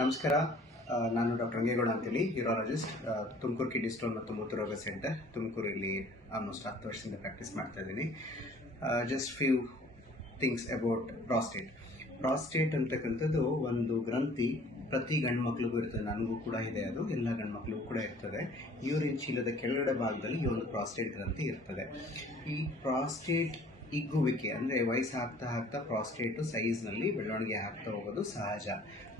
ನಮಸ್ಕಾರ. ನಾನು ಡಾಕ್ಟರ್ ರಂಗೇಗೌಡ ಅಂತೇಳಿ, ಯೂರಾಲಜಿಸ್ಟ್, ತುಮಕೂರು ಕಿಡ್ನಿ ಸ್ಟೋನ್ ಮತ್ತು ಮೂತ್ರರೋಗ ಸೆಂಟರ್, ತುಮಕೂರಲ್ಲಿ ಆಲ್ಮೋಸ್ಟ್ 10 ವರ್ಷದಿಂದ ಪ್ರಾಕ್ಟೀಸ್ ಮಾಡ್ತಾ ಇದ್ದೀನಿ. Just few things about prostate ಅಂತಕ್ಕಂಥದ್ದು ಒಂದು ಗ್ರಂಥಿ. ಪ್ರತಿ ಗಂಡು ಮಕ್ಳಿಗೂ ಇರ್ತದೆ, ನನಗೂ ಕೂಡ ಇದೆ, ಅದು ಎಲ್ಲ ಗಂಡು ಮಕ್ಳಿಗೂ ಕೂಡ ಇರ್ತದೆ. ಯೂರಿನ್ ಚೀಲದ ಕೆಳಗಡೆ ಭಾಗದಲ್ಲಿ ಈ ಒಂದು ಪ್ರಾಸ್ಟೇಟ್ ಗ್ರಂಥಿ ಇರ್ತದೆ. ಈ ಪ್ರಾಸ್ಟೇಟ್ ಹಿಗ್ಗುವಿಕೆ ಅಂದರೆ ವಯಸ್ಸು ಆಗ್ತಾ ಪ್ರಾಸ್ಟೇಟು ಸೈಜ್ನಲ್ಲಿ ಬೆಳವಣಿಗೆ ಆಗ್ತಾ ಹೋಗೋದು ಸಹಜ.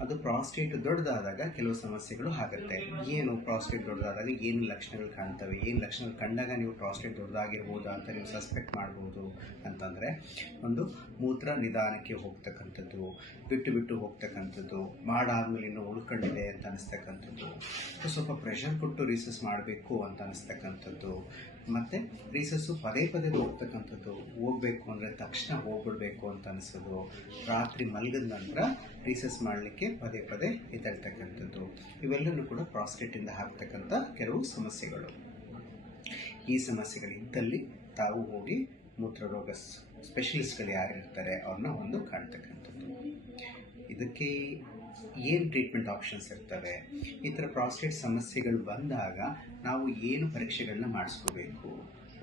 ಅದು ಪ್ರಾಸ್ಟೇಟ್ ದೊಡ್ಡದಾದಾಗ ಕೆಲವು ಸಮಸ್ಯೆಗಳು ಆಗುತ್ತೆ. ಏನು ಪ್ರಾಸ್ಟೇಟ್ ದೊಡ್ಡದಾದಾಗ ಏನು ಲಕ್ಷಣಗಳು ಕಾಣ್ತವೆ, ಏನು ಲಕ್ಷಣಗಳು ಕಂಡಾಗ ನೀವು ಪ್ರಾಸ್ಟೇಟ್ ದೊಡ್ಡದಾಗಿರ್ಬೋದಾ ಅಂತ ನೀವು ಸಸ್ಪೆಕ್ಟ್ ಮಾಡ್ಬೋದು ಅಂತಂದರೆ, ಒಂದು ಮೂತ್ರ ನಿಧಾನಕ್ಕೆ ಹೋಗ್ತಕ್ಕಂಥದ್ದು, ಬಿಟ್ಟು ಹೋಗ್ತಕ್ಕಂಥದ್ದು, ಮಾಡಾದ್ಮೇಲೆ ಇನ್ನೂ ಉಳ್ಕೊಂಡಿದೆ ಅಂತ ಅನಿಸ್ತಕ್ಕಂಥದ್ದು, ಸ್ವಲ್ಪ ಪ್ರೆಷರ್ ಕೊಟ್ಟು ರೀಸಸ್ ಮಾಡಬೇಕು ಅಂತ ಅನಿಸ್ತಕ್ಕಂಥದ್ದು, ಮತ್ತು ರೀಸಸ್ಸು ಪದೇ ಹೋಗ್ತಕ್ಕಂಥದ್ದು, ಹೋಗಬೇಕು ಅಂದರೆ ತಕ್ಷಣ ಹೋಗ್ಬಿಡ್ಬೇಕು ಅಂತ ಅನಿಸೋದು, ರಾತ್ರಿ ಮಲಗಿದ ನಂತರ ರೀಸಸ್ ಮಾಡಲಿಕ್ಕೆ ಪದೇ ಎದ್ದೇಳ್ತಕ್ಕಂಥದ್ದು, ಇವೆಲ್ಲವೂ ಕೂಡ ಪ್ರಾಸ್ಟೇಟಿಂದ ಆಗ್ತಕ್ಕಂಥ ಕೆಲವು ಸಮಸ್ಯೆಗಳು. ಈ ಸಮಸ್ಯೆಗಳಿದ್ದಲ್ಲಿ ತಾವು ಹೋಗಿ ಮೂತ್ರರೋಗ ಸ್ಪೆಷಲಿಸ್ಟ್ಗಳು ಯಾರಿರ್ತಾರೆ ಅವ್ರನ್ನ ಒಂದು ಕಾಣ್ತಕ್ಕಂಥದ್ದು. ಇದಕ್ಕೆ ಏನು ಟ್ರೀಟ್ಮೆಂಟ್ ಆಪ್ಷನ್ಸ್ ಇರ್ತವೆ? ಈ ಥರ ಪ್ರಾಸ್ಟೇಟ್ ಸಮಸ್ಯೆಗಳು ಬಂದಾಗ ನಾವು ಏನು ಪರೀಕ್ಷೆಗಳನ್ನ ಮಾಡಿಸ್ಕೋಬೇಕು?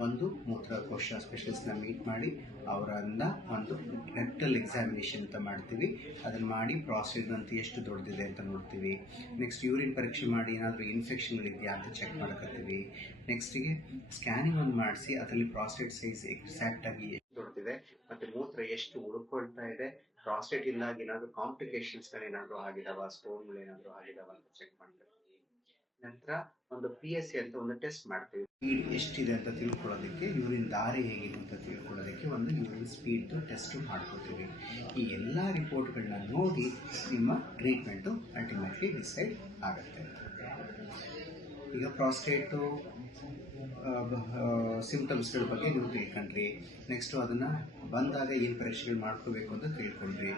ಒಂದು ಮೂತ್ರಕೋಶ ಸ್ಪೆಷಲಿಸ್ಟ್ನ ಮೀಟ್ ಮಾಡಿ ಅವರನ್ನ ಒಂದು ರೆಕ್ಟಲ್ ಎಕ್ಸಾಮಿನೇಷನ್ ಅಂತ ಮಾಡ್ತೀವಿ. ಅದನ್ನು ಮಾಡಿ ಪ್ರಾಸ್ಟೇಟ್ ಗ್ರಂಥಿ ಎಷ್ಟು ದೊಡ್ಡದಿದೆ ಅಂತ ನೋಡ್ತೀವಿ. ನೆಕ್ಸ್ಟ್ ಯೂರಿನ್ ಪರೀಕ್ಷೆ ಮಾಡಿ ಏನಾದರೂ ಇನ್ಫೆಕ್ಷನ್ಗಳಿದೆಯಾ ಅಂತ ಚೆಕ್ ಮಾಡ್ಕೊತೀವಿ. ನೆಕ್ಸ್ಟಿಗೆ ಸ್ಕ್ಯಾನಿಂಗ್ ಒಂದು ಮಾಡಿಸಿ ಅದರಲ್ಲಿ ಪ್ರಾಸ್ಟೇಟ್ ಸೈಜ್ ಎಕ್ಸಾಕ್ಟಾಗಿ ಎಷ್ಟು ದೊಡ್ಡದಿದೆ ಮತ್ತು ಮೂತ್ರ ಎಷ್ಟು ಉಳ್ಕೊಳ್ತಾ ಇದೆ, ಪ್ರಾಸ್ಟೇಟ್ ಇಂದಾಗಿ ಏನಾದರೂ ಕಾಂಪ್ಲಿಕೇಶನ್ಸ್ಗಳೇನಾದರೂ ಆಗಿದಾವ, ಸ್ಟೋನ್ಗಳೇನಾದರೂ ಆಗಿದಾವ ಅಂತ ಚೆಕ್ ಮಾಡ್ತೀವಿ. ನಂತರ ಒಂದು PSA ಅಂತ ಒಂದು ಟೆಸ್ಟ್ ಮಾಡ್ತೀವಿ. ಸ್ಪೀಡ್ ಎಷ್ಟಿದೆ ಅಂತ ತಿಳ್ಕೊಳ್ಳೋದಕ್ಕೆ, ಯೂರಿನ್ ದಾರಿ ಹೇಗಿದೆ ಅಂತ ತಿಳ್ಕೊಳ್ಳೋದಕ್ಕೆ ಒಂದು ಯೂರಿನ್ ಸ್ಪೀಡ್ ಟೆಸ್ಟ್ ಮಾಡ್ಕೊತೀವಿ. ಈ ಎಲ್ಲ ರಿಪೋರ್ಟ್ಗಳನ್ನ ನೋಡಿ ನಿಮ್ಮ ಟ್ರೀಟ್ಮೆಂಟು ಅಲ್ಟಿಮೇಟ್ಲಿ ಡಿಸೈಡ್ ಆಗುತ್ತೆ. ಈಗ ಪ್ರಾಸ್ಟೇಟು ಸಿಂಪ್ಟಮ್ಸ್ಗಳ ಬಗ್ಗೆ ನೀವು ತಿಳ್ಕೊಂಡ್ರಿ. ನೆಕ್ಸ್ಟು ಅದನ್ನು ಬಂದಾಗ ಏನು ಪರೀಕ್ಷೆಗಳು ಮಾಡ್ಕೋಬೇಕು ಅಂತ ತಿಳ್ಕೊಂಡ್ರಿ.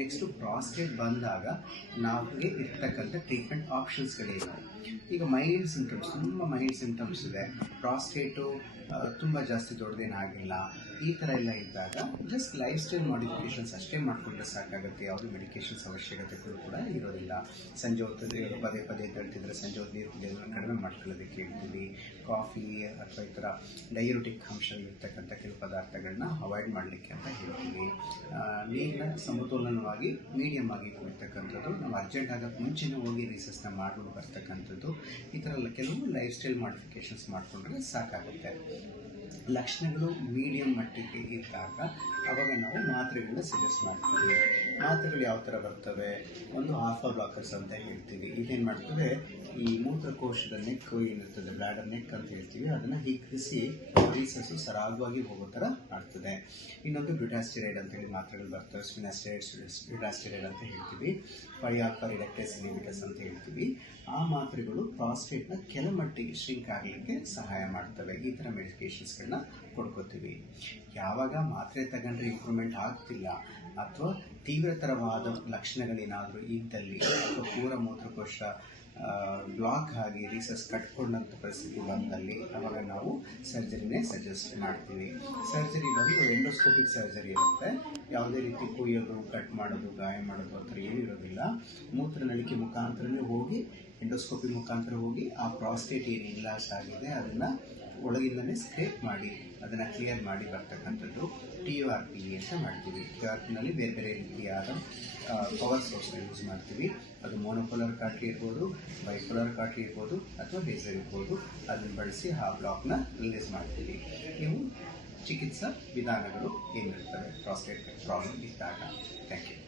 ನೆಕ್ಸ್ಟು ಪ್ರಾಸ್ಟೇಟ್ ಬಂದಾಗ ನಮಗೆ ಇರ್ತಕ್ಕಂಥ ಟ್ರೀಟ್ಮೆಂಟ್ ಆಪ್ಷನ್ಸ್ಗಳೇನು? ಈಗ ಮೈಲ್ಡ್ ಸಿಂಪ್ಟಮ್ಸ್, ತುಂಬ ಮೈಲ್ಡ್ ಸಿಂಪ್ಟಮ್ಸ್ ಇದೆ, ಪ್ರಾಸ್ಟೇಟು ತುಂಬ ಜಾಸ್ತಿ ದೊಡ್ಡದೇನಾಗಿಲ್ಲ, ಈ ಥರ ಎಲ್ಲ ಇದ್ದಾಗ ಜಸ್ಟ್ ಲೈಫ್ ಸ್ಟೈಲ್ ಮಾಡಿಫಿಕೇಷನ್ಸ್ ಅಷ್ಟೇ ಮಾಡಿಕೊಂಡ್ರೆ ಸಾಕಾಗುತ್ತೆ. ಯಾವುದೇ ಮೆಡಿಕೇಷನ್ಸ್ ಅವಶ್ಯಕತೆಗಳು ಕೂಡ ಇರೋದಿಲ್ಲ. ಸಂಜೆ ಹೊತ್ತು ಪದೇ ಹೇಳ್ತಿದ್ರೆ ಸಂಜೆ ಹೊತ್ತು ನೀರು ಕುಡಿಯೋದನ್ನು ಕಡಿಮೆ ಮಾಡ್ಕೊಳ್ಳೋದಕ್ಕೆ ಹೇಳ್ತೀವಿ. ಕಾಫಿ ಅಥವಾ ಈ ಥರ ಡೈಯೂಟಿಕ್ ಅಂಶಗಳಿರ್ತಕ್ಕಂಥ ಕೆಲವು ಪದಾರ್ಥಗಳನ್ನ ಅವಾಯ್ಡ್ ಮಾಡಲಿಕ್ಕೆ ಅಂತ ಹೇಳ್ತೀವಿ. ನೀರನ್ನ ಸಮತೋಲನವಾಗಿ ಮೀಡಿಯಮ್ ಆಗಿ ಕುಡಿತಕ್ಕಂಥದ್ದು, ನಾವು ಅರ್ಜೆಂಟ್ ಆಗೋಕ್ಕೆ ಮುಂಚೆನೇ ಹೋಗಿ ರೀಸಸ್ನ ಮಾಡ್ಕೊಂಡು ಬರ್ತಕ್ಕಂಥದ್ದು, ಈ ಥರ ಎಲ್ಲ ಕೆಲವು ಲೈಫ್ ಸ್ಟೈಲ್ ಮಾಡಿಫಿಕೇಷನ್ಸ್ ಮಾಡಿಕೊಂಡ್ರೆ ಸಾಕಾಗುತ್ತೆ. ಲಕ್ಷಣಗಳು ಮೀಡಿಯಮ್ ಮಟ್ಟಿಗೆ ಇದ್ದಾಗ ಅವಾಗ ನಾವು ಮಾತ್ರೆಗಳನ್ನ ಸಜೆಸ್ಟ್ ಮಾಡ್ತೀವಿ. ಮಾತ್ರೆಗಳು ಯಾವ ಥರ ಬರ್ತವೆ? ಒಂದು ಆಲ್ಫಾ ಬ್ಲಾಕರ್ಸ್ ಅಂತ ಹೇಳ್ತೀವಿ. ಇದೇನು ಮಾಡ್ತದೆ, ಈ ಮೂತ್ರಕೋಶದ ನೆಕ್ ಏನಿರ್ತದೆ, ಬ್ಲಾಡರ್ ನೆಕ್ ಅಂತ ಹೇಳ್ತೀವಿ, ಅದನ್ನು ಹಿಗ್ಗಿಸಿ ರೀಸಸ್ಸು ಸರಾಗವಾಗಿ ಹೋಗೋ ಥರ ಮಾಡ್ತದೆ. ಇನ್ನೊಂದು ಗ್ಲುಟಾಸ್ಟಿರೈಡ್ ಅಂತೇಳಿ ಮಾತ್ರೆಗಳು ಬರ್ತವೆ, ಗ್ಲುಟಾಸ್ಟಿರೈಡ್ ಅಂತ ಹೇಳ್ತೀವಿ. 5-ಆಲ್ಫಾ ರಿಡಕ್ಟೇಸ್ ಇನ್ಹಿಬಿಟರ್ಸ್ ಅಂತ ಹೇಳ್ತೀವಿ. ಆ ಮಾತ್ರೆಗಳು ಪ್ರಾಸ್ಟೇಟ್ನ ಕೆಲಮಟ್ಟಿಗೆ ಶ್ರಿಂಕ್ ಆಗಲಿಕ್ಕೆ ಸಹಾಯ ಮಾಡ್ತವೆ. ಈ ಥರ ಮೆಡಿಕೇಷನ್ಸ್ಗಳನ್ನ ಕೊಡ್ಕೋತೀವಿ. ಯಾವಾಗ ಮಾತ್ರೆ ತಗೊಂಡ್ರೆ ಇಂಪ್ರೂವ್ಮೆಂಟ್ ಆಗ್ತಿಲ್ಲ ಅಥವಾ ತೀವ್ರತರವಾದ ಲಕ್ಷಣಗಳೇನಾದರೂ ಇದ್ದಲ್ಲಿ ಅಥವಾ ಪೂರ ಮೂತ್ರಕೋಶ ಬ್ಲಾಕ್ ಆಗಿ ರೀಸಸ್ ಕಟ್ಕೊಂಡಂಥ ಪರಿಸ್ಥಿತಿ ಬಂದಲ್ಲಿ ಅವಾಗ ನಾವು ಸರ್ಜರಿನೇ ಸಜೆಸ್ಟ್ ಮಾಡ್ತೀವಿ. ಸರ್ಜರಿ ಬಂದು ಎಂಡೋಸ್ಕೋಪಿಕ್ ಸರ್ಜರಿ ಇರುತ್ತೆ. ಯಾವುದೇ ರೀತಿ ಕುಯ್ಯೋದು, ಕಟ್ ಮಾಡೋದು, ಗಾಯ ಮಾಡೋದು ಆ ಥರ ಏನೂ ಇರೋದಿಲ್ಲ. ಮೂತ್ರನಳಿಕೆ ಮುಖಾಂತರನೇ ಹೋಗಿ, ಎಂಡೋಸ್ಕೋಪಿ ಮುಖಾಂತರ ಹೋಗಿ ಆ ಪ್ರಾಸ್ಟೇಟ್ ಏನು ಇನ್ಲಾಸ್ ಆಗಿದೆ ಅದನ್ನು ಒಳಗಿಂದನೇ ಸ್ಕ್ರೇಪ್ ಮಾಡಿ ಅದನ್ನು ಕ್ಲಿಯರ್ ಮಾಡಿ ಬರ್ತಕ್ಕಂಥದ್ದು TURP ಅಂತ ಮಾಡ್ತೀವಿ. TURPನಲ್ಲಿ ಬೇರೆ ರೀತಿಯಾದ ಪವರ್ ಸೋರ್ಸ್ನ ಯೂಸ್ ಮಾಡ್ತೀವಿ. ಅದು ಮೋನೋಪೋಲರ್ ಕಾಟ್ರಿ ಇರ್ಬೋದು, ಬೈಪೋಲರ್ ಕಾಟ್ರಿ ಇರ್ಬೋದು ಅಥವಾ ಲೇಸರ್ ಇರ್ಬೋದು. ಅದನ್ನು ಬಳಸಿ ಆ ಬ್ಲಾಕ್ನ ರಿಲೀಸ್ ಮಾಡ್ತೀವಿ. ಇವು ಚಿಕಿತ್ಸಾ ವಿಧಾನಗಳು ಏನಿರ್ತವೆ ಪ್ರಾಸ್ಟೇಟ್ ಪ್ರಾಬ್ಲಮ್ ಇದ್ದಾಗ. Thank you.